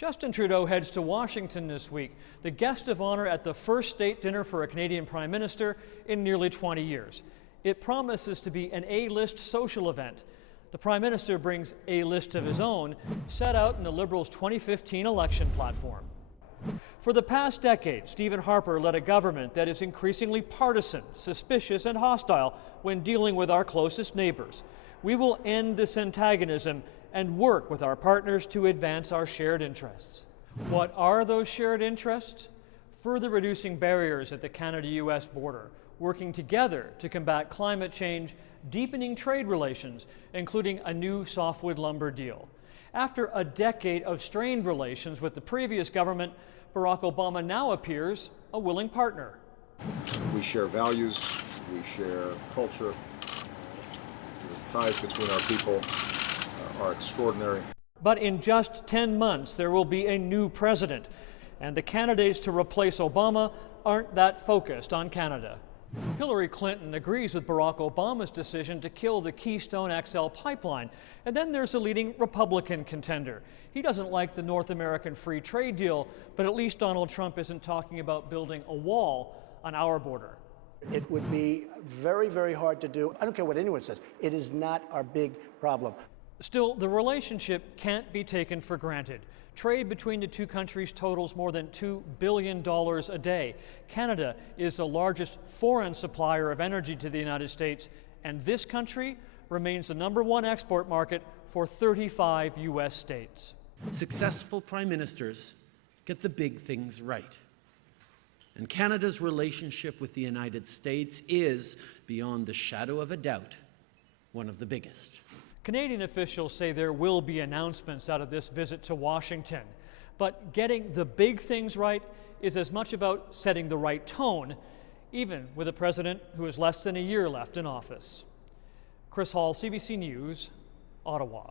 Justin Trudeau heads to Washington this week, the guest of honor at the first state dinner for a Canadian Prime Minister in nearly 20 years. It promises to be an A-list social event. The Prime Minister brings a list of his own, set out in the Liberals' 2015 election platform. For the past decade, Stephen Harper led a government that is increasingly partisan, suspicious, and hostile when dealing with our closest neighbors. We will end this antagonism and work with our partners to advance our shared interests. What are those shared interests? Further reducing barriers at the Canada-U.S. border, working together to combat climate change, deepening trade relations, including a new softwood lumber deal. After a decade of strained relations with the previous government, Barack Obama now appears a willing partner. We share values, we share culture. The ties between our people are extraordinary. But in just 10 months, there will be a new president, and the candidates to replace Obama aren't that focused on Canada. Hillary Clinton agrees with Barack Obama's decision to kill the Keystone XL pipeline. And then there's a leading Republican contender. He doesn't like the North American free trade deal, but at least Donald Trump isn't talking about building a wall on our border. It would be very, very hard to do. I don't care what anyone says. It is not our big problem. Still, the relationship can't be taken for granted. Trade between the two countries totals more than $2 billion a day. Canada is the largest foreign supplier of energy to the United States, and this country remains the #1 export market for 35 U.S. states. Successful prime ministers get the big things right. And Canada's relationship with the United States is, beyond the shadow of a doubt, one of the biggest. Canadian officials say there will be announcements out of this visit to Washington. But getting the big things right is as much about setting the right tone, even with a president who has less than a year left in office. Chris Hall, CBC News, Ottawa.